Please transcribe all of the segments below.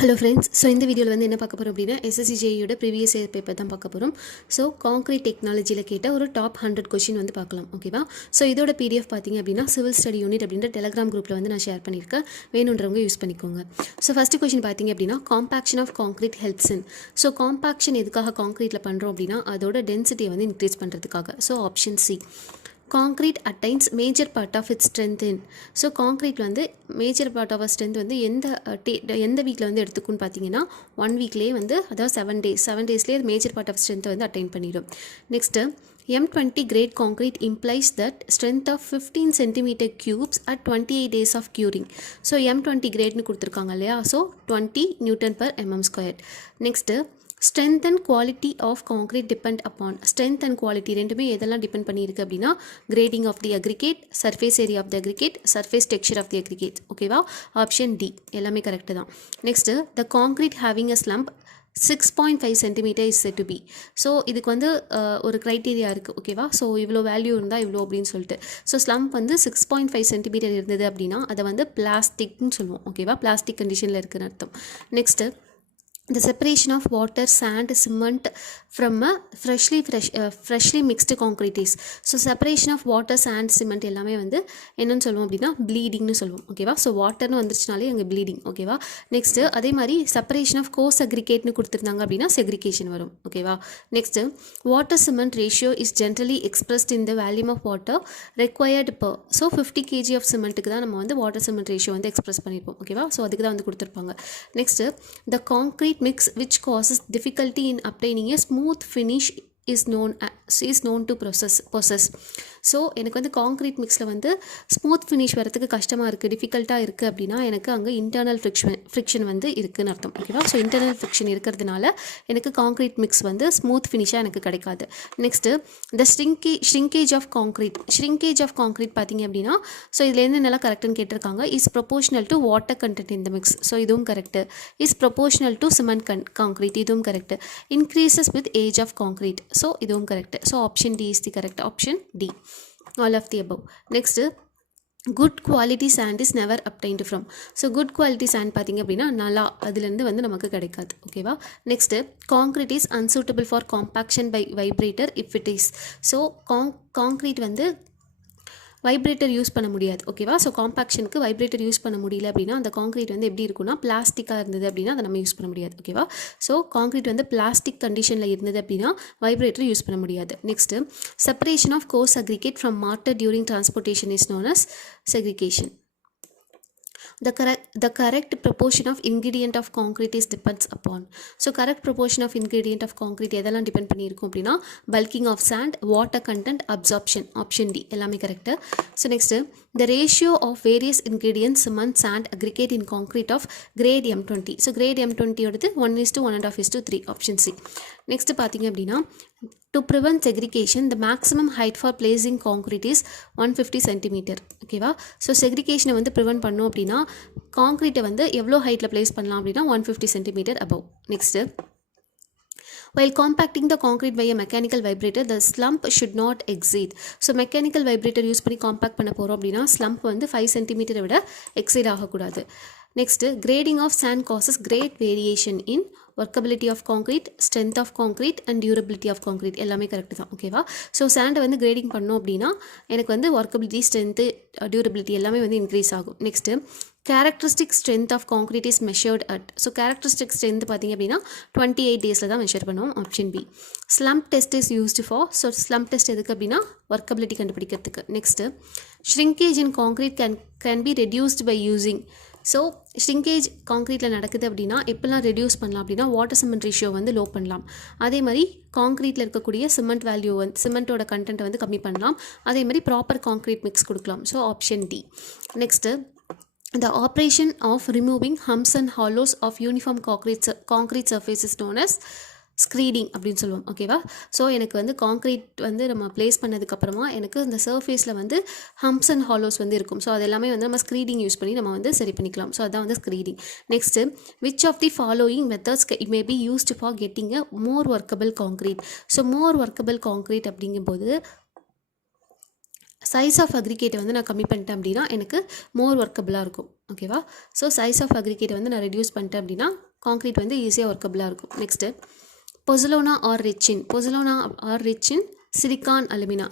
Hello friends, so in the video வந்து என்ன பார்க்க போறோம் அப்படினா SSC JDO previous year paper தான் பார்க்க போறோம். So concrete technology ல கேட்ட ஒரு top 100 question வந்து பார்க்கலாம். ஓகேவா? So இதோட PDF பாத்தீங்க அப்படினா civil study unit அப்படிங்கற Telegram groupல வந்து நான் ஷேர் பண்ணிருக்கேன். வேணும்ன்றவங்க யூஸ் பண்ணிக்கோங்க. So first question பாத்தீங்க அப்படினா compaction of concrete helps in. So compaction எதுக்காக concreteல பண்றோம் அப்படினா அதோட density வந்து increase பண்றதுக்காக. So option C. Concrete attains major part of its strength in. So concrete வந்து major part of its strength வந்து எந்த வீக்ல வந்து எடுத்துக்குன்னு பார்த்தீங்கன்னா 1 வீக்லயே வந்து அதாவது 7 daysலயே major part of strength வந்து attain பண்ணிடும். Next M20 grade concrete implies that strength of 15 cm cubes at 28 days of curing. So M20 grade னு கொடுத்திருக்காங்க இல்லையா? So 20 Newton per mm squared. Next strength and quality of concrete depend upon. Strength and quality ரெண்டுமே எதெல்லாம் depend பண்ணியிருக்கு அப்படின்னா grading of the aggregate, surface area of the aggregate, surface texture of the aggregate. ஓகேவா? Option D எல்லாமே correct தான். Next the concrete having a slump 6.5 cm is said to be. So இதுக்கு வந்து ஒரு க்ரைட்டீரியா இருக்குது. ஓகேவா? ஸோ இவ்வளோ value இருந்தால் இவ்வளோ அப்படின்னு சொல்லிட்டு. ஸோ ஸ்லம்ப் வந்து 6.5 cm இருந்தது அப்படின்னா அதை வந்து பிளாஸ்டிக்னு சொல்லுவோம். ஓகேவா? பிளாஸ்டிக் கண்டிஷனில் இருக்குன்னு அர்த்தம். Next the separation of water, sand, cement from a freshly mixed concrete is. So separation of water, sand, cement எல்லாமே வந்து என்னன்னு சொல்லுவோம் அப்படின்னா bleedingனு சொல்லுவோம். ஓகேவா? ஸோ வாட்டர்னு வந்துருச்சுனாலே அங்கே bleeding. ஓகேவா? நெக்ஸ்ட்டு அதே மாதிரி separation of coarse aggregateனு கொடுத்துருந்தாங்க அப்படின்னா segregation வரும். ஓகேவா? Next water cement ratio is generally expressed in the volume of water required per. So 50 kg of cementக்கு தான் நம்ம வந்து water cement ratio வந்து எக்ஸ்பிரஸ் பண்ணியிருப்போம். ஓகேவா? ஸோ அதுக்கு தான் வந்து கொடுத்துருப்பாங்க. Next the concrete mix which causes difficulty in obtaining a smooth finish is known to possess. So எனக்கு வந்து காங்க்ரீட் மிக்ஸில் வந்து ஸ்மூத் ஃபினிஷ் வரதுக்கு கஷ்டமாக இருக்குது, டிஃபிகல்ட்டாக இருக்குது அப்படின்னா எனக்கு அங்கே இன்டர்னல் ஃப்ரிக்ஷன் வந்து இருக்குதுன்னு அர்த்தம். ஓகேவா? ஸோ இன்டர்னல் ஃப்ரிக்ஷன் இருக்கிறதுனால எனக்கு காங்க்ரீட் மிக்ஸ் வந்து ஸ்மூத் ஃபினிஷாக எனக்கு கிடைக்காது. Next the shrinkage of concrete பார்த்தீங்க அப்படின்னா ஸோ இதில் என்னென்னலாம் கரெக்டுன்னு கேட்டிருக்காங்க. Is proportional to water content இந்த மிக்ஸ். ஸோ இதுவும் correct. Is proportional to cement concrete இதுவும் correct. Increases with age of concrete. So இதுவும் correct. So option D is the correct. Option D. All of the above. Next, good quality sand is never obtained from. So good quality sand பார்த்தீங்க அப்படின்னா நல்லா அதுலேருந்து வந்து நமக்கு கிடைக்காது. ஓகேவா? Next concrete is unsuitable for compaction by vibrator if it is. So concrete வந்து vibrator use பண்ண முடியாது. ஓகேவா? ஸோ காம்பாக்ஷனுக்கு வைப்ரேட்டர் யூஸ் பண்ண முடியல அப்படின்னா அந்த காங்க்ரீட் வந்து எப்படி இருக்குன்னா பிளாஸ்டிக்காக இருந்தது அப்படின்னா அதை நம்ம யூஸ் பண்ண முடியாது. ஓகேவா? ஸோ காங்க்ரீட் வந்து பிளாஸ்டிக் கண்டிஷனில் இருந்தது அப்படின்னா வைப்ரேட்டர் யூஸ் பண்ண முடியாது. Next separation of coarse aggregate from mortar during transportation is known as segregation. The correct proportion of ingredient of concrete is depends upon. So correct proportion of ingredient of concrete எதெல்லாம் depend பண்ணியிருக்கும் அப்படின்னா bulking of sand, water content, absorption. Option D எல்லாமே correct. So next the ratio of various ingredients cement, sand, aggregate in concrete of grade M20. So grade M20 ஓடது 1:1.5:3. Option C. Next பார்த்தீங்க அப்படின்னா to prevent segregation the maximum height for placing concrete is 150 cm. ஓகேவா? So செக்ரிகேஷனை வந்து prevent பண்ணோம் அப்படின்னா காங்க்ரீட்டை வந்து எவ்வளோ ஹைட்டில் place பண்ணலாம் அப்படின்னா 150 cm above. Next while compacting the concrete by a mechanical vibrator the slump should not exceed. So mechanical vibrator use பண்ணி காம்பேக்ட் பண்ண போகிறோம் அப்படின்னா ஸ்லம்ப் வந்து 5 cm விட எக்ஸீட் ஆகக்கூடாது. Next grading of sand causes great variation in workability of concrete, strength of concrete and durability of concrete. எல்லாமே correct தான். ஓகேவா? ஸோ சாண்டை வந்து கிரேடிங் பண்ணோம் அப்படின்னா எனக்கு வந்து ஒர்க்கபிலிட்டி, ஸ்ட்ரென்த்து, டியூரபிலிட்டி எல்லாமே வந்து இன்க்ரீஸ் ஆகும். Next characteristic strength of concrete is measured at. So characteristic strength பார்த்தீங்க அப்படின்னா 28 டேஸில் தான் மெஷர் பண்ணுவோம். Option B. Slump test is used for. So slump test எதுக்கு அப்படின்னா ஒர்க்கபிலிட்டி கண்டுபிடிக்கிறதுக்கு. Next shrinkage in concrete can be reduced by using. So shrinkage காங்க்ரீட்டில் நடக்குது அப்படின்னா எப்பெல்லாம் ரெடியூஸ் பண்ணலாம் அப்படின்னா வாட்டர் சிமெண்ட் ரேஷியோ வந்து லோ பண்ணலாம். அதே மாதிரி காங்க்ரீட்டில் இருக்கக்கூடிய சிமெண்ட் வேல்யூ வந்து சிமெண்ட்டோட கண்டென்ட்டை வந்து கம்மி பண்ணலாம். அதே மாதிரி ப்ராப்பர் காங்க்ரீட் மிக்ஸ் கொடுக்கலாம். So option D. Next the operation of removing humps and hollows of uniform concrete surface is known as ஸ்க்ரீடிங் அப்படின்னு சொல்லுவோம். ஓகேவா? ஸோ எனக்கு வந்து காங்க்ரீட் வந்து நம்ம பிளேஸ் பண்ணதுக்கப்புறமா எனக்கு இந்த சர்ஃபேஸில் வந்து ஹம்ப்ஸ் அண்ட் ஹாலோஸ் வந்து இருக்கும். ஸோ அது எல்லாமே வந்து நம்ம ஸ்க்ரீடிங் யூஸ் பண்ணி நம்ம வந்து சரி பண்ணிக்கலாம். ஸோ அதுதான் வந்து screeding. Next which of the following methods may be used for getting a more workable concrete. So more workable concrete அப்படிங்கும்போது சைஸ் ஆஃப் அக்ரிகேட்டை வந்து நான் கம்மி பண்ணிட்டேன் அப்படின்னா எனக்கு மோர் ஒர்க்கபிளாக இருக்கும். ஓகேவா? ஸோ சைஸ் ஆஃப் அக்ரிகேட்டை வந்து நான் ரெடியூஸ் பண்ணிட்டேன் அப்படின்னா காங்க்ரீட் வந்து ஈஸியாக ஒர்க்கபிளாக இருக்கும். Next pozzolana or rich in silicon alumina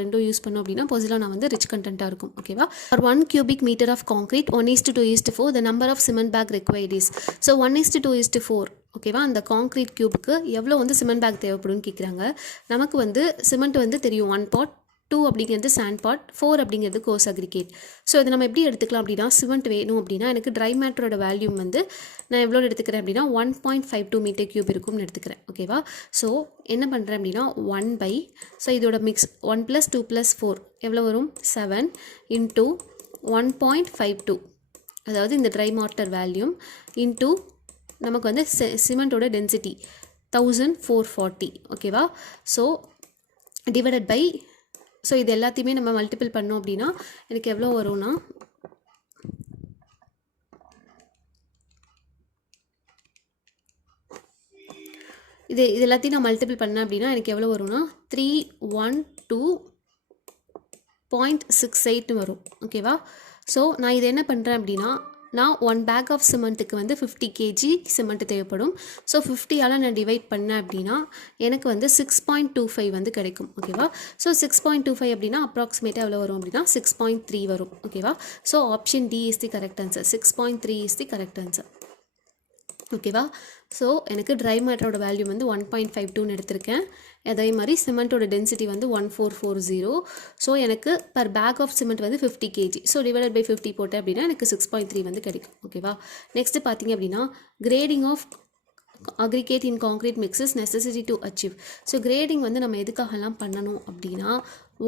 ரெண்டும் யூஸ் பண்ணோம் அப்படின்னா பொசிலானா வந்து ரிச் கண்டென்ட்டாக இருக்கும். ஓகேவா? For 1 cubic meter of concrete 1:2:4 the number of cement bag required is. So 1:2:4 ஓகேவா? அந்த காங்க்ரீட் கியூபுக்கு எவ்வளோ வந்து சிமெண்ட் பேக் தேவைப்படும்னு கேட்குறாங்க. நமக்கு வந்து சிமெண்ட் வந்து தெரியும் 1 pot, 2 அப்படிங்கிறது சாண்ட் பாட், 4 அப்படிங்கிறது கோர்ஸ் அக்ரிகேட். ஸோ இதை நம்ம எப்படி எடுத்துக்கலாம் அப்படின்னா சிமெண்ட் வேணும் அப்படின்னா எனக்கு ட்ரை மேட்டரோட வேல்யூம் வந்து நான் எவ்வளோ எடுத்துக்கிறேன் அப்படின்னா 1.52 மீட்டர் கியூப் இருக்கும்னு எடுத்துக்கிறேன். ஓகேவா? ஸோ என்ன பண்ணுறேன் அப்படின்னா 1 ஸோ இதோட மிக்ஸ் 1 + 2 + 4 எவ்வளோ வரும் 7 இன்ட்டு 1.52 அதாவது இந்த ட்ரை மார்ட்டர் வேல்யூம் இன்ட்டு நமக்கு வந்து சிமெண்ட்டோட டென்சிட்டி 1440. ஓகேவா? ஸோ டிவைடட் பை ஸோ இது எல்லாத்தையுமே நம்ம மல்டிபிள் பண்ணோம் அப்படின்னா எனக்கு எவ்வளோ வரும்னா இது எல்லாத்தையும் நான் மல்டிபிள் பண்ணேன் அப்படின்னா எனக்கு எவ்வளோ வரும்னா 312.68 வரும். ஓகேவா? ஸோ நான் இது என்ன பண்ணுறேன் அப்படின்னா நான் 1 பேக் ஆஃப் சிமெண்ட்டுக்கு வந்து 50 kg சிமெண்ட் தேவைப்படும். ஸோ 50ஆல் நான் டிவைட் பண்ணேன் அப்படின்னா எனக்கு வந்து 6.25 வந்து கிடைக்கும். ஓகேவா? ஸோ 6.25 அப்படின்னா அப்ராக்சிமேட்டாக எவ்வளோ வரும் அப்படின்னா 6.3 வரும். ஓகேவா? So option D is the correct answer. 6.3 is the correct answer. ஓகேவா? ஸோ எனக்கு ட்ரை மேட்டரோட வேல்யூ வந்து 1.52ன்னு எடுத்திருக்கேன். அதே மாதிரி சிமெண்ட்டோட டென்சிட்டி வந்து 1440. ஸோ எனக்கு பர் பேக் ஆஃப் சிமெண்ட் வந்து 50 kg. ஸோ டிவைடட் பை 50 போட்டேன் அப்படின்னா எனக்கு 6.3 வந்து கிடைக்கும். ஓகேவா? நெக்ஸ்ட்டு பார்த்தீங்க அப்படின்னா grading of aggregate in concrete mixes necessary to achieve. So grading வந்து நம்ம எதுக்காகலாம் பண்ணணும் அப்படின்னா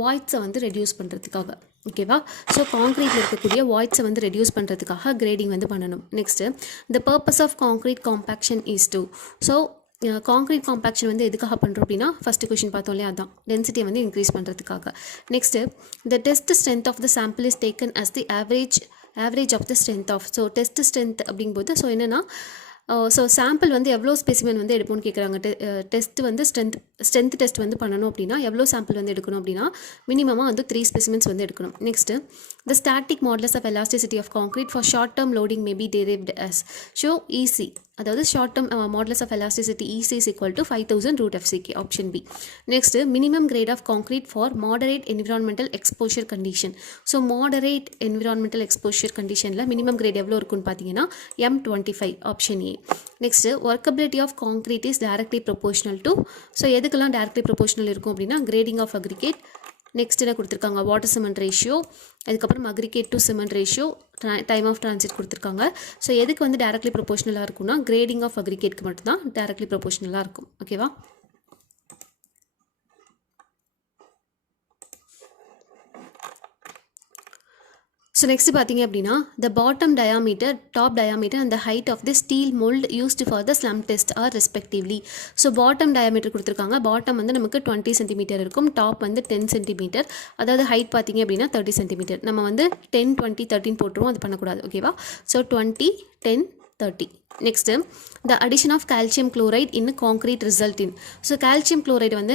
வாய்ட்ஸை வந்து ரெடியூஸ் பண்ணுறதுக்காக. ஓகேவா? ஸோ காங்க்ரீட்டில் இருக்கக்கூடிய வாய்ட்ஸை வந்து ரெடியூஸ் பண்ணுறதுக்காக கிரேடிங் வந்து பண்ணணும். Next the purpose of concrete compaction is to. So concrete compaction வந்து எதுக்காக பண்ணுறோம் அப்படின்னா ஃபஸ்ட்டு கொஷின் பார்த்தோம் இல்லையா அதான் டென்சிட்டியை வந்து இன்க்ரீஸ் பண்ணுறதுக்காக. Next the test strength of the sample is taken as the average of the strength of. So test strength அப்படிங்கும்போது ஸோ என்னென்னா ஸோ சாம்பிள் வந்து எவ்வளோ ஸ்பெசிமென் வந்து எடுப்போம்னு கேட்குறாங்க. டெஸ்ட் வந்து ஸ்ட்ரென்த் டெஸ்ட் வந்து பண்ணணும் அப்படின்னா எவ்வளோ சாம்பிள் வந்து எடுக்கணும் அப்படின்னா மினிமமாக வந்து 3 ஸ்பெசிமென்ஸ் வந்து எடுக்கணும். Next the static modulus of elasticity of concrete for short term loading may be derived as. So EC அதாவது short term modulus of elasticity EC is equal to 5000 root FCK. Option B. Next minimum grade of concrete for moderate environmental exposure condition. So moderate environmental exposure கண்டிஷனில் minimum grade எவ்வளோ இருக்குன்னு பார்த்தீங்கன்னா M25. Option A. Next workability of concrete is directly proportional to. So எதுக்கெல்லாம் directly proportional இருக்கும் அப்படின்னா grading of aggregate, next என்ன கொடுத்துருக்காங்க water cement ratio, அதுக்கப்புறம் aggregate to cement ratio, time of transit கொடுத்துருக்காங்க. ஸோ எதுக்கு வந்து டைரக்ட்லி ப்ரொபோஷனலாக இருக்கும்னா கிரேடிங் ஆஃப் அக்ரிகேட்க்கு மட்டும்தான் டைரக்ட்லி ப்ரொபோஷனலாக இருக்கும். ஓகேவா? ஸோ நெக்ஸ்ட் பார்த்தீங்க அப்படின்னா the bottom diameter, top diameter and the height of the steel mold used for the slump test are respectively. So bottom diameter கொடுத்துருக்காங்க. பாட்டம் வந்து நமக்கு 20 சென்டிமீட்டர் இருக்கும், டாப் வந்து 10 சென்டிமீட்டர். அதாவது ஹைட் பார்த்தீங்க அப்படின்னா 30 சென்டிமீட்டர். நம்ம வந்து 10, 20, 13 போட்டுருவோம், அது பண்ணக்கூடாது. ஓகேவா? So 20, 10, 30. Next the addition of calcium chloride in concrete result in. So calcium chloride வந்து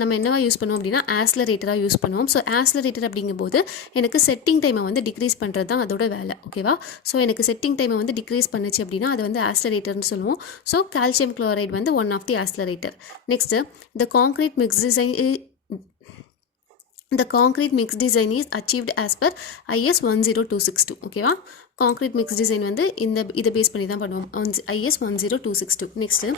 நம்ம என்னவா யூஸ் பண்ணுவோம் அப்படின்னா ஆஸ்லரேட்டராக யூஸ் பண்ணுவோம். ஸோ ஆஸ்லரேட்டர் அப்படிங்கும்போது எனக்கு செட்டிங் டைமை வந்து டிக்ரீஸ் பண்ணுறது தான் அதோட வேலை. ஓகேவா? ஸோ எனக்கு செட்டிங் டைமை வந்து டிக்ரீஸ் பண்ணுச்சு அப்படின்னா அது வந்து ஆஸ்லரேட்டர்னு சொல்லுவோம். ஸோ calcium chloride வந்து one of the accelerator. Next the concrete mix design is achieved as per IS 10262. ஓகேவா? காங்க்ரீட் மிக்ஸ் டிசைன் வந்து இதை பேஸ் பண்ணி தான் பண்ணுவோம். IS 10262. Next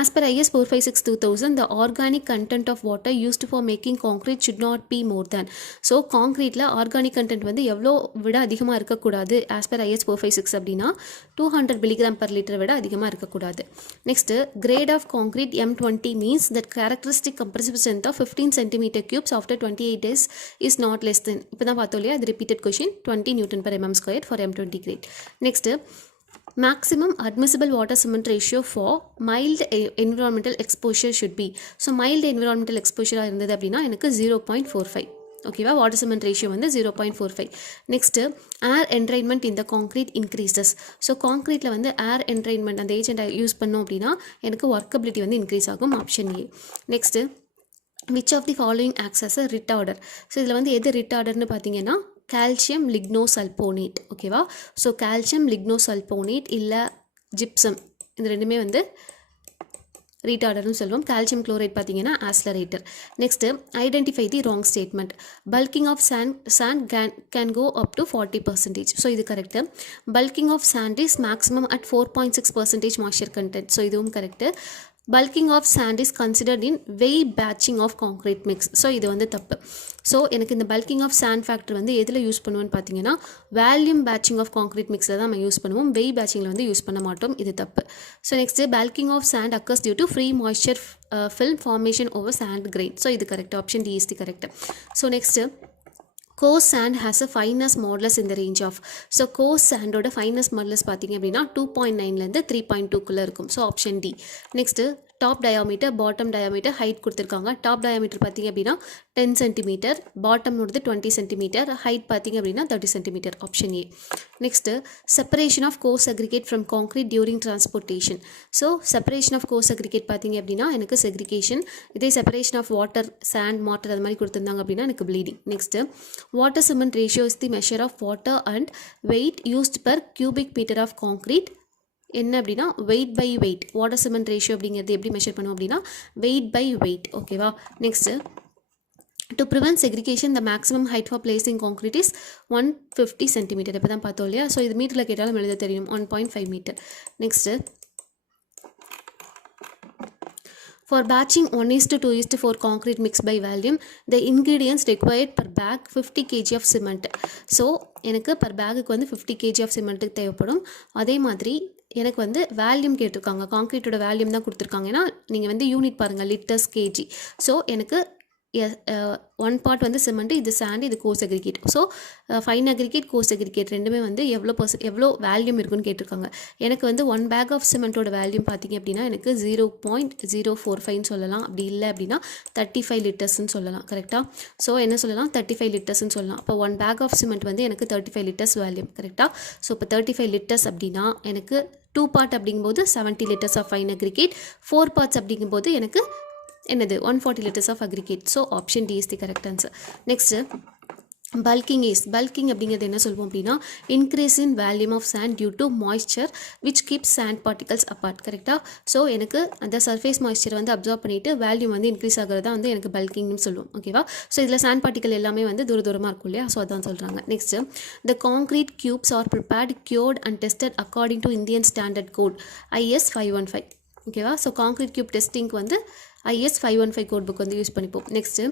as per IS 456-2000 the organic content of water used for making concrete should not be more than. So காங்க்ரீட்டில் organic content வந்து எவ்வளோ விட அதிகமாக இருக்கக்கூடாது as per IS 456 அப்படின்னா 200 mg/L விட அதிகமாக இருக்கக்கூடாது. Next grade of concrete M20 means that characteristic compressive strength of 15 cm3 after 28 days is not less than. இப்போ தான் பார்த்தோம் இல்லையா, அது repeated question 20 Nm/mm² for M20 grade. Next, maximum admissible water cement ratio for mild environmental exposure should be. So mild environmental exposure இருந்தது அப்படின்னா எனக்கு 0.45. ஓகேவா? Water cement ratio வந்து 0.45. நெக்ஸ்ட்டு ஏர் என்ட்ரைன்மெண்ட் இந்த காங்க்ரீட் இன்க்ரீசஸ். ஸோ காங்க்ரீட்டில் வந்து ஏர் என்ட்ரைன்மெண்ட் அந்த ஏஜென்ட் யூஸ் பண்ணோம் அப்படின்னா எனக்கு ஒர்க்கபிலிட்டி வந்து இன்க்ரீஸ் ஆகும். Option A. Next which of the following acts as a retarder. So இதில் வந்து எது ரிட்டார்டர்னு பார்த்தீங்கன்னா calcium lignosulfonate. ஓகேவா? ஸோ calcium lignosulfonate இல்லை gypsum இந்த ரெண்டுமே வந்து ரீடார்டர்னு சொல்லுவோம். கால்சியம் குளோரைட் பார்த்தீங்கன்னா accelerator. Next identify the wrong statement. Bulking of sand can go up to 40%. So இது correct. Bulking of sand is maximum at 4.6% moisture content. So இதுவும் correct. Bulking of sand is considered in weight batching of concrete mix. So இது வந்து தப்பு. So எனக்கு இந்த bulking of sand factor வந்து எதில் use பண்ணுவோன்னு பார்த்தீங்கன்னா வேல்யூம் பேட்சிங் ஆஃப் கான்க்ரீட் மிக்ஸில் தான் நம்ம யூஸ் பண்ணுவோம். வெய் பேட்சிங்கில் வந்து யூஸ் பண்ண மாட்டோம். இது தப்பு. So next bulking of sand occurs due to free moisture film formation over sand grain. So இது correct. Option D is the correct. So next coarse sand has a fineness modulus in the range of. So coarse sand ஓட fineness modulus பார்த்தீங்க அப்படின்னா 2.9லேருந்து 3.2குள்ளே இருக்கும். So option D. Next top diameter bottom diameter height கொடுத்துருக்காங்க. Top diameter பார்த்தீங்க அப்படின்னா 10 centimetre, பாட்டம்னோடது 20 centimetre, height பார்த்தீங்க அப்படின்னா 30 centimetre. Option A. Next separation of coarse aggregate from concrete during transportation. So separation of coarse aggregate பார்த்தீங்க அப்படின்னா எனக்கு segregation. இதே separation of water sand mortar அது மாதிரி கொடுத்துருந்தாங்க அப்படின்னா எனக்கு bleeding. Next water cement ratio is the measure of water and weight used per cubic metre of concrete. என்ன அப்படின்னா weight by weight. Water cement ratio அப்படிங்கிறது எப்படி மெஷர் பண்ணுவோம் அப்படின்னா வெயிட் பை வெயிட். ஓகேவா. Next to prevent segregation the maximum height for placing concrete is 150 centimetre. இப்போ தான் பார்த்தோம் இல்லையா. ஸோ இது மீட்டரில் கேட்டாலும் எழுத தெரியும். 1.5 metre. Next for batching 1:2:4 concrete mix by volume, the ingredients required per bag 50 kg of cement. So எனக்கு பர் பேக்குக்கு வந்து 50 kg of cement தேவைப்படும். அதே மாதிரி எனக்கு வந்து வேல்யூம் கேட்டிருக்காங்க. கான்க்ரீட்டோட வேல்யூம் தான் கொடுத்துருக்காங்க. ஏன்னா நீங்கள் வந்து யூனிட் பாருங்கள் லிட்டர்ஸ் கேஜி. ஸோ எனக்கு ஒன் பார்ட் வந்து சிமெண்ட், இது சாண்ட், இது course aggregate. So fine aggregate course aggregate ரெண்டுமே வந்து எவ்வளோ வேல்யூம் இருக்குன்னு கேட்டிருக்காங்க. எனக்கு வந்து 1 பேக் ஆஃப் சிமெண்ட்டோட வேல்யூம் பார்த்தீங்க அப்படின்னா எனக்கு 0.045 சொல்லலாம். அப்படி இல்லை அப்படின்னா 35 லிட்டர்ஸ்ன்னு சொல்லலாம். கரெக்டாக. ஸோ என்ன சொல்லலாம் 35 லிட்டர்ஸ்ன்னு சொல்லலாம். அப்போ 1 பேக் ஆஃப் சிமெண்ட் வந்து எனக்கு 35 லிட்டர்ஸ் வேல்யூம். கரெக்டாக. ஸோ இப்போ 35 லிட்டர்ஸ் அப்படின்னா எனக்கு 2 பார்ட் அப்படிங்கும்போது 70 litres of fine aggregate, 4 parts அப்படிங்கும்போது எனக்கு என்னது 140 litres of aggregate. So option D is the correct answer. Next bulking அப்படிங்கிறது என்ன சொல்லுவோம் அப்படின்னா increase in volume of sand due to moisture which keep sand particles apart. கரெக்டாக. So எனக்கு அந்த சர்ஃபேஸ் மாய்ஸ்சர் வந்து அப்சர்வ் பண்ணிவிட்டு வேல்யூம் வந்து இன்க்ரீஸ் ஆகிறது தான் வந்து எனக்கு பல்கிங்னு சொல்லுவோம். ஓகேவா. ஸோ இதில் சாண்ட் பார்ட்டிகல் எல்லாமே வந்து தூரமாக இருக்கும் இல்லையா. ஸோ அதான் சொல்கிறாங்க. Next the concrete cubes are prepared cured and tested according to Indian standard code IS 515. ஓகேவா. ஸோ கான்க்ரீட் கியூப் டெஸ்டிங்க்கு வந்து IS 515 கோட் புக் வந்து யூஸ் பண்ணிப்போம். Next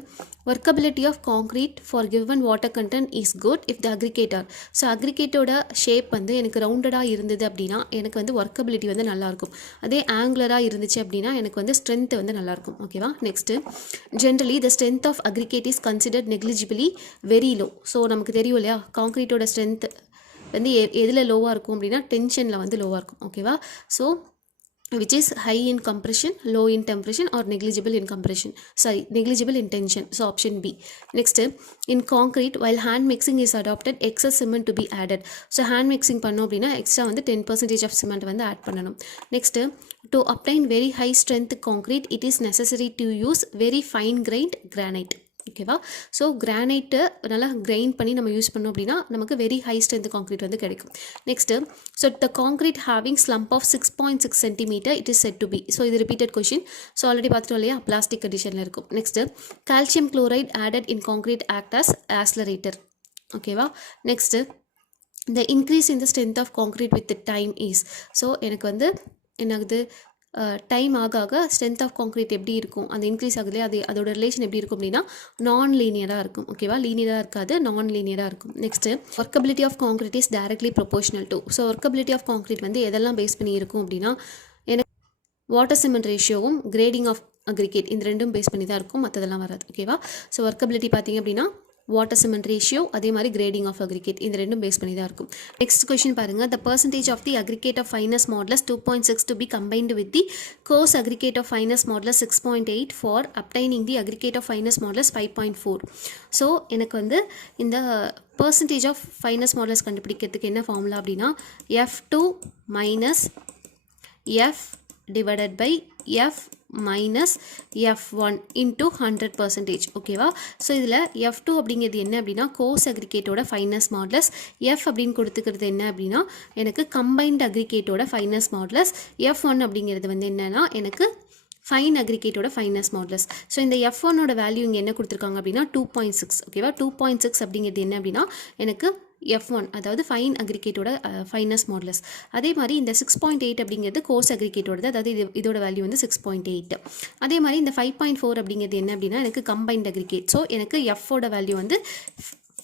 workability of concrete for given water content is good if the aggregator. So அக்ரிகேட்டோட shape வந்து எனக்கு ரவுண்டடாக இருந்தது அப்படின்னா எனக்கு வந்து ஒர்க்கபிலிட்டி வந்து நல்லாயிருக்கும். அதே ஆங்குலராக இருந்துச்சு அப்படின்னா எனக்கு வந்து ஸ்ட்ரென்த் வந்து நல்லாயிருக்கும். ஓகேவா. Next generally the strength of aggregate is considered negligibly very low. So நமக்கு தெரியும் இல்லையா கான்க்ரீட்டோட ஸ்ட்ரென்த் வந்து எதில் லோவாக இருக்கும் அப்படின்னா டென்ஷனில் வந்து லோவாக இருக்கும். ஓகேவா. So which is high in compression, low in compression or negligible in compression. Negligible in tension. So option B. Next, in concrete, while hand mixing is adopted, excess cement to be added. So hand mixing பண்ணோம் அப்படின்னா extra வந்து 10% of cement வந்து add பண்ணணும். Next, to obtain very high strength concrete, it is necessary to use very fine grained granite. ஓகேவா. So granite நல்லா grind பண்ணி நம்ம use பண்ணோம் அப்படின்னா நமக்கு வெரி ஹை ஸ்ட்ரென்த் கான்க்ரீட் வந்து கிடைக்கும். Next so the concrete having slump of 6.6 centimetre it is set to be. So இது ரிப்பீட்டட் கொஷின். ஸோ ஆல்ரெடி பார்த்துட்டோம் இல்லையா பிளாஸ்டிக் கண்டிஷனில் இருக்கும். Next calcium chloride added in concrete act as accelerator. ஓகேவா. Next the increase in the strength of concrete with time is. So எனக்கு வந்து என்னாகுது time ஆக ஸ்ட்ரென்த் ஆஃப் கான்க்ரீட் எப்படி இருக்கும் அந்த இன்க்ரீஸ் ஆகுது அதோட ரிலேஷன் எப்படி இருக்கும் அப்படின்னா நான் லீனியராக இருக்கும். ஓகேவா. லீனியராக இருக்காது, நான் லீனியராக இருக்கும். Next workability of concrete is directly proportional to. So workability of concrete வந்து எதெல்லாம் பேஸ் பண்ணி இருக்கும் அப்படின்னா எனக்கு வாட்டர் சிமெண்ட் ரேஷியோவும் கிரேடிங் ஆஃப் அக்ரிகேட் இந்த ரெண்டும் பேஸ் பண்ணி தான் இருக்கும், மற்றதெல்லாம் வராது. ஓகேவா. ஸோ ஒர்க்கபிலிட்டி பார்த்தீங்க அப்படின்னா வாட்டர் சிமெண்ட் ரேஷியோ அதே மாதிரி கிரேடிங் ஆஃப் அக்ரிகேட் இந்த ரெண்டும் பேஸ் பண்ணி தான் இருக்கும். நெக்ஸ்ட் கொஸ்டின் பாருங்க. The percentage of the aggregate of fineness modulus 2.6 to be combined with the coarse aggregate of fineness modulus 6.8 for obtaining the aggregate of fineness modulus 5.4. So எனக்கு வந்து இந்த percentage of fineness modulus கண்டுபிடிக்கிறதுக்கு என்ன formula அப்படின்னா F2 minus F divided by F minus F1 into 100%. ஓகேவா? So இதில் F2 அப்படிங்கிறது என்ன அப்படின்னா கோர்ஸ் அக்ரிகேட்டோட ஃபைனஸ் மாடுலஸ். F அப்படின்னு கொடுத்துக்கிறது என்ன அப்படின்னா எனக்கு கம்பைன்ட் அக்ரிகேட்டோட ஃபைனஸ் மாடுலஸ். F1 அப்படிங்கிறது வந்து என்னன்னா எனக்கு ஃபைன் அக்ரிகேட்டோட ஃபைனஸ் மாடுலஸ். ஸோ இந்த F1ஓட வேல்யூ இங்கே என்ன கொடுத்துருக்காங்க அப்படின்னா 2.6. ஓகேவா? 2.6 அப்படிங்கிறது என்ன அப்படின்னா எனக்கு F1 அதாவது ஃபைன் அக்ரிகேட்டோட ஃபைனஸ் மாடுலஸ். அதே மாதிரி இந்த 6.8 அப்படிங்கிறது கோர்ஸ் அக்ரிகேட்டோடது, அதாவது இதோட வேல்யூ வந்து 6.8. அதே மாதிரி இந்த 5.4 அப்படிங்கிறது என்ன அப்படின்னா எனக்கு கம்பைன்ட் அக்ரிகேட். ஸோ எனக்கு Fஓட வேல்யூ வந்து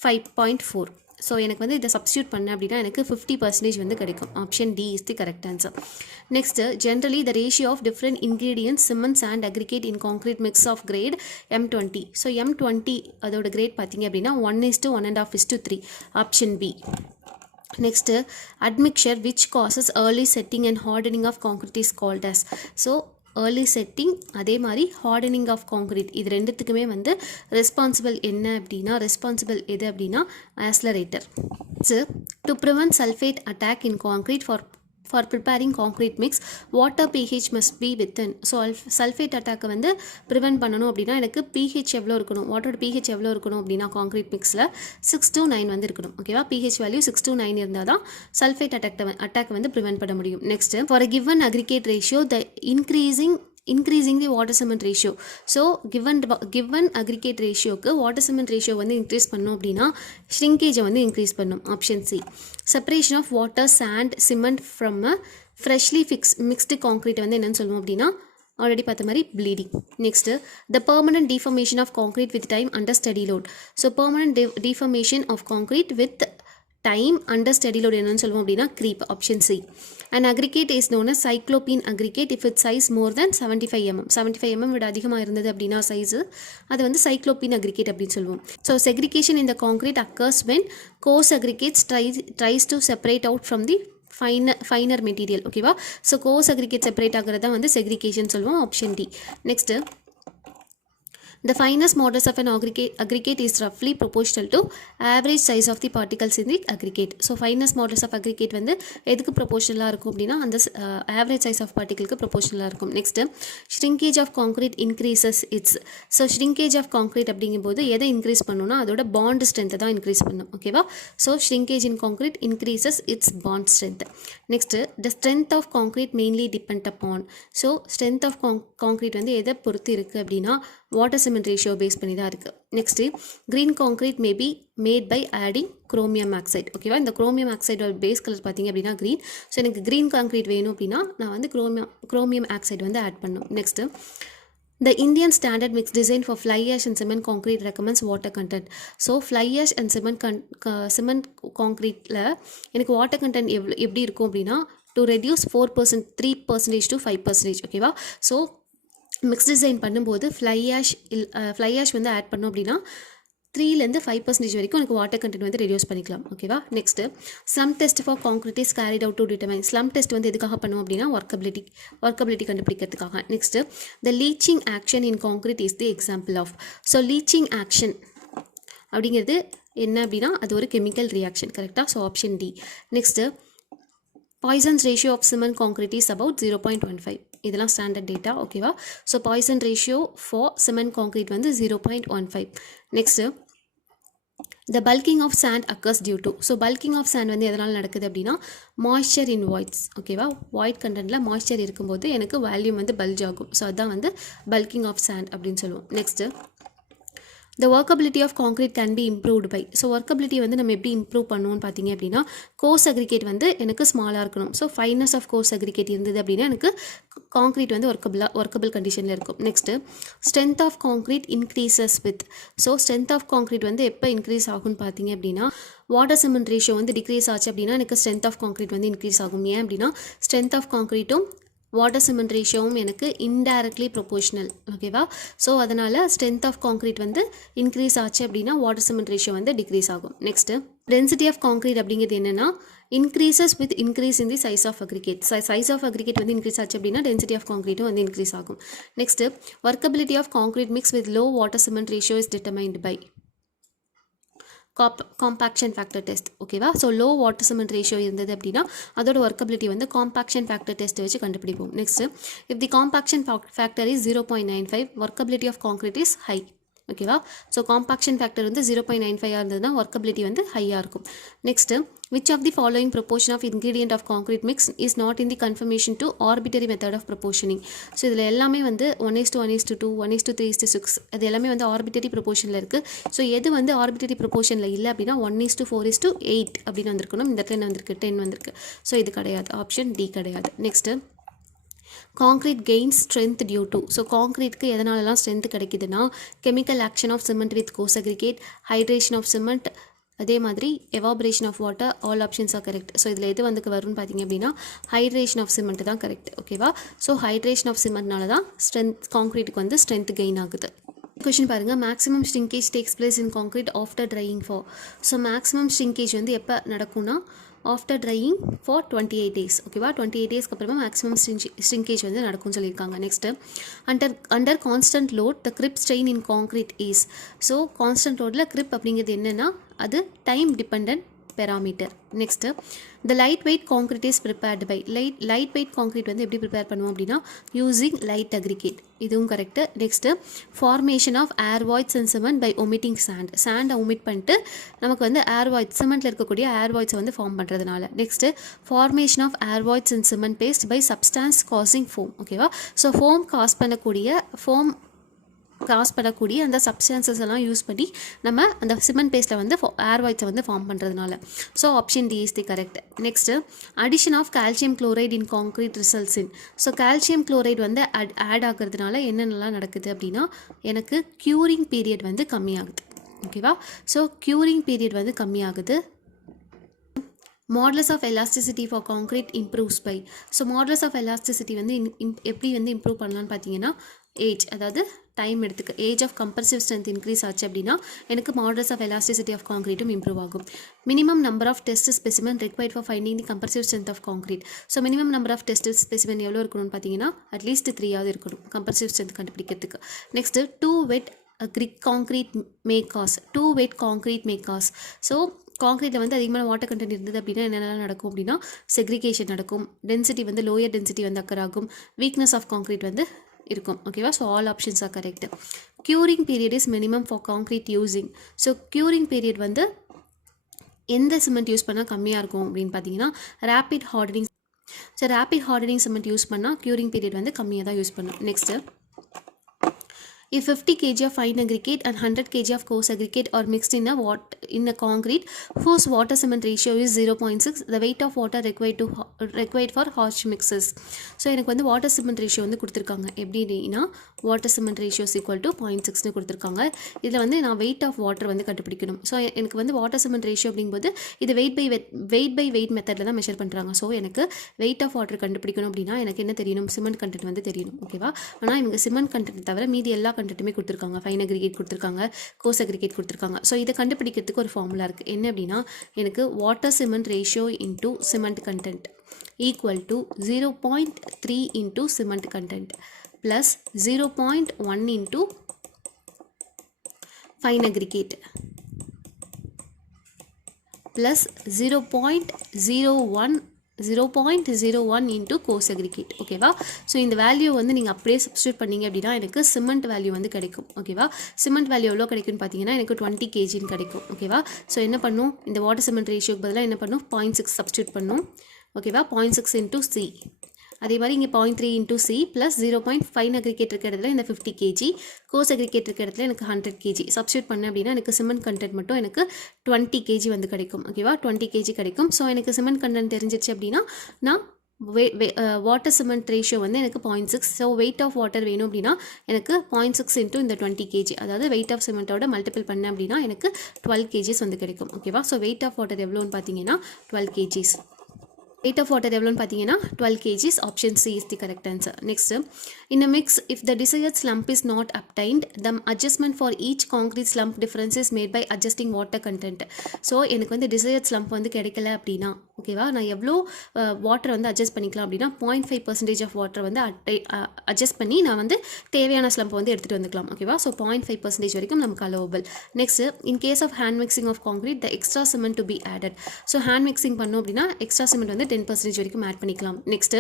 5.4. ஸோ எனக்கு வந்து இதை சப்ஸ்டியூட் பண்ண அப்படின்னா எனக்கு 50% வந்து கிடைக்கும். Option D is the correct answer. Next, generally the ratio of different ingredients cement and aggregate in concrete mix of grade M20. So M20 அதோட கிரேட் பார்த்தீங்க அப்படின்னா 1:1.5:3. Option B. Next, admixture which causes early setting and hardening of concrete is called as. So early setting அதே மாதிரி hardening of concrete இது ரெண்டுத்துக்குமே வந்து responsible என்ன அப்படின்னா எது அப்படின்னா accelerator. So to prevent sulfate attack in concrete for preparing concrete mix, water pH must be within. So sulfate attack வந்து prevent பண்ணணும் அப்படின்னா எனக்கு pH எவ்வளோ இருக்கணும், வாட்டரோட pH எவ்வளோ இருக்கணும் அப்படின்னா கான்க்ரீட் மிக்ஸில் 6 to 9 வந்து இருக்கணும். ஓகேவா? pH வேல்யூ 6 to 9 இருந்தால் தான் சல்ஃபேட் அட்டாக் வந்து ப்ரிவென்ட் பண்ண முடியும். Next, for a given aggregate ratio the increasing the water cement ratio. So given aggregate ratioக்கு water cement ratio வந்து increase பண்ணோம் அப்படின்னா shrinkage வந்து increase பண்ணும். Option C. separation of water sand cement from a freshly mixed concrete வந்து என்னன்னு சொல்லுவோம் அப்படின்னா already பார்த்த மாதிரி bleeding. Next, the permanent deformation of concrete with time under steady load. So permanent deformation of concrete with time under steady load என்னன்னு சொல்லுவோம் அப்படின்னா creep. Option C. An aggregate is known as cyclopean aggregate if its size more than 75 mm. 75 mm விட அதிகமாக இருந்தது அப்படின்னா size அது வந்து cyclopean aggregate அப்படின்னு சொல்லுவோம். So segregation in the concrete occurs when coarse aggregates tries to separate out from the finer material. ஓகேவா? So coarse aggregate separate ஆகிறது தான் வந்து செக்ரிகேஷன் சொல்லுவோம். Option D. Next, the finest modulus of an aggregate is roughly proportional to average size of the particles in the aggregate. So finest modulus of aggregate வந்து எதுக்கு ப்ரொபோஷனலாக இருக்கும் அப்படின்னா அந்த average size of particleக்கு ப்ரொபோஷனலாக இருக்கும். Next, shrinkage of concrete increases its. So shrinkage of concrete அப்படிங்கும்போது எதை increase பண்ணணும்னா அதோட bond strength தான் இன்க்ரீஸ் பண்ணும். ஓகேவா? So shrinkage in concrete increases its bond strength. Next, the strength of concrete mainly depend upon. So strength of concrete வந்து எதை பொறுத்து இருக்குது அப்படின்னா வாட்டர் சிமெண்ட் ரேஷியோ பேஸ் பண்ணி தான் இருக்குது. Next, green concrete may be made by adding chromium oxide. ஓகேவா? இந்த குரோமியம் ஆக்சைடோட பேஸ் கலர் பார்த்தீங்க அப்படின்னா க்ரீன். ஸோ எனக்கு க்ரீன் கான்க்ரீட் வேணும் அப்படின்னா நான் வந்து குரோமியம் ஆக்சைடு வந்து ஆட் பண்ணும். Next, the Indian standard mix design for fly ash and cement concrete recommends water content. So fly ash and cement concreteல எனக்கு வாட்டர் கண்டென்ட் எப்படி இருக்கும் அப்படின்னா to reduce 3% to 5%. ஓகேவா? ஸோ மிக்ஸ் டிசைன் பண்ணும்போது fly ash வந்து add பண்ணோம் அப்படின்னா 3% to 5% வரைக்கும் எனக்கு வாட்டர் கண்டென்ட் வந்து ரெடியூஸ் பண்ணிக்கலாம். ஓகேவா? Next, slump test for concrete is carried out to determine. Slump test வந்து எதுக்காக பண்ணுவோம் அப்படின்னா ஒர்க்கபிலிட்டி கண்டுபிடிக்கிறதுக்காக. Next, the leaching action in concrete is the example of. So leaching action அப்படிங்கிறது என்ன அப்படின்னா அது ஒரு கெமிக்கல் ரியாக்ஷன். கரெக்டாக? So option D. Next, Poisson's ratio of cement concrete is about 0.15. இதெல்லாம் ஸ்டாண்டர்ட் டேட்டா. ஓகேவா? So Poisson ratio for cement concrete வந்து 0.15. Next, the bulking of sand occurs due to. So bulking of sand வந்து எதனால் நடக்குது அப்படின்னா moisture in voids. ஓகேவா? Void கண்டென்ட்டில் moisture இருக்கும்போது எனக்கு வால்யூம் வந்து பல்ஜ் ஆகும். ஸோ அதுதான் வந்து பல்கிங் ஆஃப் சாண்ட் அப்படின்னு சொல்லுவோம். Next, the workability of concrete can be improved by. So workability வந்து நம்ம எப்படி இம்ப்ரூவ் பண்ணுவோம்னு பார்த்தீங்க அப்படின்னா கோர்ஸ் அக்ரிகேட் வந்து எனக்கு ஸ்மாலாக இருக்கணும். So fineness of coarse aggregate இருந்தது அப்படின்னா எனக்கு கான்க்ரீட் வந்து ஒர்க்கபிள் கண்டிஷனில் இருக்கும். Next, strength of concrete increases with. So strength of concrete வந்து எப்போ இன்க்ரீஸ் ஆகும்னு பார்த்தீங்க அப்படின்னா வாட்டர் சிமெண்ட் ரேஷியோ வந்து டிக்ரீஸ் ஆச்சு அப்படின்னா எனக்கு ஸ்ட்ரென்த் ஆஃப் கான்க்ரீட் வந்து இன்க்ரீஸ் ஆகும். ஏன் அப்படின்னா ஸ்ட்ரென்த் ஆஃப் கான்க்ரீட்டும் வாட்டர் சிமெண்ட் ரேஷியோவும் எனக்கு இன்டைரக்ட்லி ப்ரொபோஷனல். ஓகேவா? ஸோ அதனால் ஸ்ட்ரென்த் ஆஃப் கான்க்ரீட் வந்து இன்க்ரீஸ் ஆச்சு அப்படின்னா வாட்டர் சிமெண்ட் ரேஷியோ வந்து டிக்ரீஸ் ஆகும். நெக்ஸ்ட்டு, டென்சிட்டி ஆஃப் கான்க்ரீட் அப்படிங்கிறது என்னென்னா increases with increase in the size of aggregate. Size of aggregate வந்து இன்க்ரீஸ் ஆச்சு அப்படின்னா டென்சிட்டி ஆஃப் கான்க்ரீட்டும் வந்து இன்க்ரீஸ் ஆகும். Next, workability of concrete mix with low water cement ratio is determined by. Compaction factor test ஓகேவா. So low water cement ratio இருந்தது அப்படின்னா அதோட ஒர்க்கபிலிட்டி வந்து காம்பாக்ஷன் ஃபேக்டர் டெஸ்ட் வச்சு கண்டுபிடிப்போம். Next if the compaction factor is 0.95 workability of concrete is high ஓகேவா. So compaction factor வந்து 0.95 இருந்ததுன்னா ஒர்க்கபிலிட்டி வந்து ஹையாக இருக்கும். Next which of the following proportion of ingredient of concrete mix is not in the conformation to arbitrary method of proportioning. So இதில் எல்லாமே வந்து 1:1:2 1:3:6 அது எல்லாமே வந்து ஆர்பிட்டரி ப்ரொபோர்ஷனில் இருக்குது. ஸோ எது வந்து ஆர்பிட்டரி ப்ரொபோர்ஷனில் இல்லை அப்படின்னா 1:4:8 அப்படின்னு வந்திருக்கணும். இந்த இடத்துல என்ன வந்திருக்கு 10 வந்திருக்கு. ஸோ இது கிடையாது, ஆப்ஷன் டி கிடையாது. Next concrete gains strength due to. So கான்க்ரீட்க்கு எதனாலலாம் ஸ்ட்ரென்த் கிடைக்குதுன்னா chemical action of cement with coarse aggregate, hydration of cement, அதே மாதிரி evaporation of water, all options are correct. So இதில் எது வந்து வரும்னு பார்த்தீங்க அப்படின்னா ஹைட்ரேஷன் ஆஃப் சிமெண்ட் தான் கரெக்ட் ஓகேவா. ஸோ ஹைட்ரேஷன் ஆஃப் சிமெண்ட்னால தான் கான்க்ரீட்டுக்கு வந்து ஸ்ட்ரென்த் கெயின் ஆகுது. கொஷின் பாருங்கள், maximum shrinkage takes place in concrete after drying for. So maximum shrinkage வந்து எப்போ நடக்கும்னா ஆஃப்டர் ட்ரையிங் ஃபார் 28 days ஓகேவா. 28 daysக்கு அப்புறமா மேக்ஸிமம் ஷ்ரிங்கேஜ் வந்து நடக்கும்னு சொல்லியிருக்காங்க. Next under constant load the creep strain in concrete is. So constant லோடில் கிரிப் அப்படிங்கிறது என்னென்னா அது time depend parameter. Next the light weight concrete is prepared by. Light weight concrete வந்து எப்படி ப்ரிப்பேர் பண்ணுவோம் அப்படின்னா யூஸிங் லைட் அக்ரிகேட், இதுவும் correct. Next formation of air voids and cement by omitting சாண்டை ஒமிட் பண்ணிட்டு நமக்கு வந்து ஏர் வாய்ட்ஸ் சிமெண்ட்டில் இருக்கக்கூடிய ஏர் வாய்ட்ஸை வந்து ஃபார்ம் பண்ணுறதுனால. Next formation of air voids and cement paste by substance causing foam ஓகேவா. ஸோ ஃபோம் காஸ் பண்ணக்கூடிய அந்த சப்ஸ்டான்சஸ் எல்லாம் யூஸ் பண்ணி நம்ம அந்த சிமெண்ட் பேஸ்ட்டில் வந்து ஏர் வாய்ட்ஸை வந்து ஃபார்ம் பண்ணுறதுனால. So option D is the correct. Next addition of calcium chloride in concrete results in. So calcium chloride வந்து ஆட் ஆகிறதுனால என்னென்னலாம் நடக்குது அப்படின்னா எனக்கு க்யூரிங் பீரியட் வந்து கம்மியாகுது ஓகேவா. ஸோ க்யூரிங் பீரியட் வந்து கம்மியாகுது. Modulus of elasticity for concrete improves by. So modulus of elasticity வந்து எப்படி வந்து இம்ப்ரூவ் பண்ணலான்னு பார்த்தீங்கன்னா ஏஜ், அதாவது டைம் எடுத்துக்க age of compulsive strength increase ஆச்சு அப்படின்னா எனக்கு மாடலஸ் ஆஃப் எலாஸ்டிசிட்டி ஆஃப் கான்க்ரீட்டும் இம்ப்ரூவ் ஆகும். Minimum number of test specimen required for finding the compulsive strength of concrete. So minimum number of test specimen எவ்வளோ இருக்கணும்னு பார்த்தீங்கன்னா அட்லீஸ்ட் 3 இருக்கணும் கம்பல்சிவ் ஸ்ட்ரென்த் கண்டுபிடிக்கிறதுக்கு. Next too wet concrete may cause. So கான்க்ரீட்டில் வந்து அதிகமான வாட்டர் கண்டென்ட் இருந்தது அப்படின்னா என்னென்னலாம் நடக்கும் அப்படின்னா செக்ரிகேஷன் நடக்கும், டென்சிட்டி வந்து லோயர் டென்சிட்டி வந்து அக்கர் ஆகும், வீக்னஸ் ஆஃப் கான்க்ரீட் வந்து இருக்கும் ஓகேவா. So all options are correct. Curing period is minimum for concrete using. So curing period வந்து எந்த சிமெண்ட் யூஸ் பண்ணால் கம்மியாக இருக்கும் அப்படின்னு பார்த்தீங்கன்னா rapid hardening. So rapid hardening cement use பண்ணால் க்யூரிங் பீரியட் வந்து கம்மியாக தான் யூஸ் பண்ணும். Next if 50 kg of fine aggregate and 100 kg of coarse aggregate are mixed in a concrete whose water cement ratio is 0.6, the weight of water required for harsh mixes. So எனக்கு வந்து water cement ratio வந்து கொடுத்துருக்காங்க. எப்படின்னா water cement ratio equal to 0.6ன்னு கொடுத்துருக்காங்க. இதில் வந்து நான் வெயிட் ஆஃப் வாட்டர் வந்து கண்டுபிடிக்கணும். ஸோ எனக்கு வந்து வாட்டர் சிமெண்ட் ரேஷியோ அப்படிங்கும்போது இது வெயிட் பை வெயிட் மெத்தடில் தான் மெஷர் பண்ணுறாங்க. ஸோ எனக்கு வெயிட் ஆஃப் வாட்டர் கண்டுபிடிக்கணும் அப்படின்னா எனக்கு என்ன தெரியணும், சிமெண்ட் கண்டென்ட் வந்து தெரியணும் ஓகேவா. ஆனால் எனக்கு சிமெண்ட் கண்டென்ட் தவிர மீதி எல்லா கண்டென்ட்டுமே கொடுத்துருக்காங்க. ஃபைன் அக்ரிகேட் கொடுத்துருக்காங்க, கோர்ஸ் அக்ரிகேட் கொடுத்துருக்காங்க. ஸோ இதை கண்டுபிடிக்கிறதுக்கு ஒரு ஃபார்முலா இருக்குது. என்ன அப்படின்னா எனக்கு water cement ratio into cement content equal to 0.3 into cement content plus 0.1 into fine aggregate plus 0.01 into course aggregate ஓகேவா. ஸோ இந்த வேல்யூ வந்து நீங்கள் அப்படியே சப்ஸ்டியூட் பண்ணிங்க அப்படின்னா எனக்கு சிமெண்ட் வேல்யூ வந்து கிடைக்கும் ஓகேவா. சிமெண்ட் வேல்யூ எவ்வளோ கிடைக்கும்னு பார்த்தீங்கன்னா எனக்கு 20 kgன்னு கிடைக்கும் ஓகேவா. ஸோ என்ன பண்ணும், இந்த வாட்டர் சிமெண்ட் ரேஷியோக்கு பதிலாக என்ன பண்ணும் 0.6 சப்ஸ்டியூட் பண்ணும் ஓகேவா. 0.6 இன்டூ சி, அதே மாதிரி இங்கே 0.3 இன்டூ சி ப்ளஸ் 0.5 அக்ரிகேட் இருக்க இடத்துல இந்த 50 kg, கோர்ஸ் அக்ரிகேட் இருக்க இடத்துல எனக்கு 100 kg சப்ஸ்டியூட் பண்ணேன் அப்படின்னா எனக்கு சிமெண்ட் கண்டென்ட் மட்டும் எனக்கு 20 kg வந்து கிடைக்கும் ஓகேவா. 20 kg கிடைக்கும். ஸோ எனக்கு சிமெண்ட் கண்டென்ட் தெரிஞ்சிச்சு அப்படின்னா நான் வாட்டர் சிமெண்ட் ரேஷியோ வந்து எனக்கு 0.6. ஸோ வெயிட் ஆஃப் வாட்டர் வேணும் அப்படின்னா எனக்கு 0.6 இன்டூ இந்த 20 kg, அதாவது வெயிட் ஆஃப் சிமெண்ட்டோட மல்டிபிள் பண்ணேன் அப்படின்னா எனக்கு 12 kgs வந்து கிடைக்கும் ஓகேவா. ஸோ வெயிட் ஆஃப் வாட்டர் எவ்வளோன்னு பார்த்தீங்கன்னா 12 kgs. Rate of water எவ்வளோன்னு பார்த்தீங்கன்னா 12 kgs. Option C is the correct answer. Next, in a mix, if the desired slump is not obtained, the adjustment for each concrete slump difference is made by adjusting water content. So எனக்கு வந்து desired slump வந்து கிடைக்கல அப்படின்னா ஓகேவா, நான் எவ்வளோ water வந்து adjust பண்ணிக்கலாம் அப்படின்னா 0.5% ஆஃப் வாட்டர் வந்து அட்ஜஸ்ட் பண்ணி நான் வந்து தேவையான ஸ்லம்ப் வந்து எடுத்துகிட்டு வந்துக்கலாம் ஓகேவா. ஸோ 0.5% வரைக்கும் நமக்கு allowable. Next, in case of hand mixing of concrete the extra cement to be added. So hand mixing பண்ணோம் அப்படின்னா எக்ஸ்ட்ரா சிமெண்ட் வந்து 10% வரைக்கும் ஆட் பண்ணிக்கலாம். Next,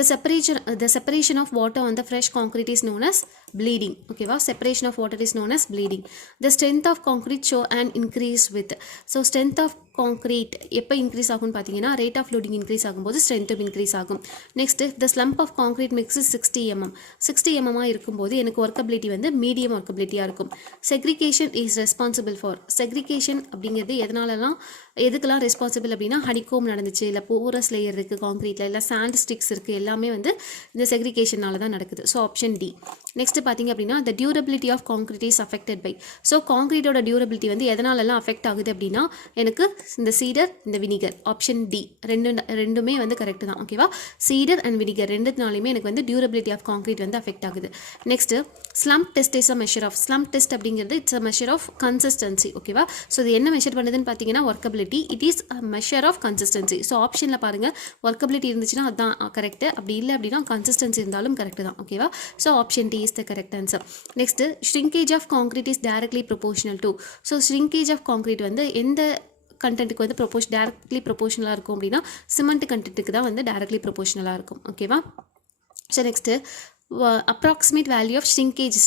the separation of water on the fresh concrete is known as bleeding ஓகேவா. Separation of water is known as bleeding. The strength of concrete show and increase with. So strength of concrete எப்போ increase ஆகும்னு பார்த்தீங்கன்னா rate of loading increase ஆகும்போது ஸ்ட்ரென்த்தும் increase ஆகும். Next, the slump of concrete mix 60 mm. 60 mm இருக்கும்போது எனக்கு workability வந்து medium ஒர்க்கபிலிட்டியாக இருக்கும். Segregation is responsible for. Segregation அப்படிங்கிறது எதுக்கெல்லாம் ரெஸ்பான்சிபிள் அப்படின்னா ஹனிகோம் நடந்துச்சு, இல்லை போரஸ் லேயர் இருக்குது கான்கிரீட்டில், இல்லை சாண்ட் ஸ்டிக்ஸ் இருக்குது, எல்லாமே வந்து இந்த செக்ரிகேஷனால தான் நடக்குது. So option D. நெக்ஸ்ட் பார்த்தீங்க அப்படின்னா the durability of concrete is affected by. So கான்கிரீட்டோட டியூரபிலிட்டி வந்து எதனாலலாம் அஃபெக்ட் ஆகுது அப்படின்னா எனக்கு இந்த சீடர் இந்த வினிகர். ஆப்ஷன் டி ரெண்டுமே வந்து கரெக்ட் தான் ஓகேவா. சீடர் அண்ட் வினிகர் ரெண்டுனாலுமே எனக்கு வந்து டியூரபிலிட்டி ஆஃப் கான்கிரீட் வந்து அஃபெக்ட் ஆகுது. Next, slump test is a measure of. Slump test அப்படிங்கிறது it's a measure of consistency ஓகேவா. ஸோ இது என்ன மெஷர் பண்ணுதுன்னு பார்த்தீங்கன்னா workability. It is a measure of consistency. So ஆப்ஷனில் பாருங்கள் ஒர்க்கபிலிட்டி இருந்துச்சுன்னா அதுதான் கரெக்ட், அப்படி இல்லை அப்படின்னா கன்சிஸ்டன்சி இருந்தாலும் கரெக்ட் தான் ஓகேவா. So option D is the correct answer. Next, shrinkage of concrete is directly proportional to. So shrinkage of concrete வந்து எந்த கண்டென்ட்டுக்கு வந்து டைரக்ட்லி ப்ரொபோஷனலாக இருக்கும் அப்படின்னா சிமெண்ட் கண்டென்ட்டுக்கு தான் வந்து டைரக்ட்லி ப்ரொபோஷனலாக இருக்கும் ஓகேவா. So next, approximate value of shrinkage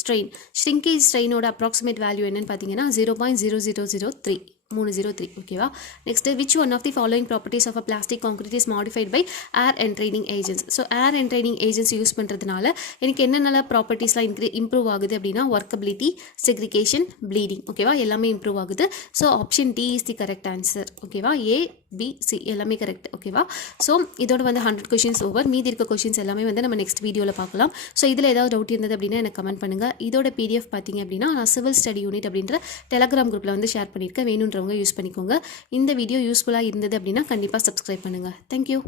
strain. Shrinkage ஸ்ட்ரெயினோட அப்ராக்சிமேட் வேல்யூ என்னன்னு பார்த்தீங்கன்னா 0.0003 303 ஓகேவா. Next, which one of the following properties of a plastic concrete is modified by air entraining agents. So air entraining agents use பண்ணுறதுனால எனக்கு என்னென்ன ப்ராப்பர்ட்டிஸ்லாம் improve ஆகுது அப்படின்னா workability, segregation, bleeding ஓகேவா, எல்லாமே இம்ப்ரூவ் ஆகுது. So option D is the correct answer ஓகேவா. A, B, C எல்லாமே கரெக்ட் ஓகேவா. ஸோ இதோட வந்து 100 கொஷின்ஸ் ஓவர். மீதி இருக்க கொஷின்ஸ் எல்லாமே வந்து நம்ம நெக்ஸ்ட் வீடியோவில் பார்க்கலாம். ஸோ இதில் ஏதாவது டவுட் இருந்தது அப்படின்னா எனக்கு கமெண்ட் பண்ணுங்கள். இதோட பிடிஎஃப் பார்த்தீங்க அப்படின்னா நான் சிவில் ஸ்டடி யூனிட் அப்படின்ற டெலகிராம் குரூப்பில் வந்து ஷேர் பண்ணியிருக்கேன். வேணுன்றவங்க யூஸ் பண்ணிக்கோங்க. இந்த வீடியோ யூஸ்ஃபுல்லாக இருந்தது அப்படின்னா கண்டிப்பாக சப்ஸ்கிரைப் பண்ணுங்கள். தேங்க்யூ.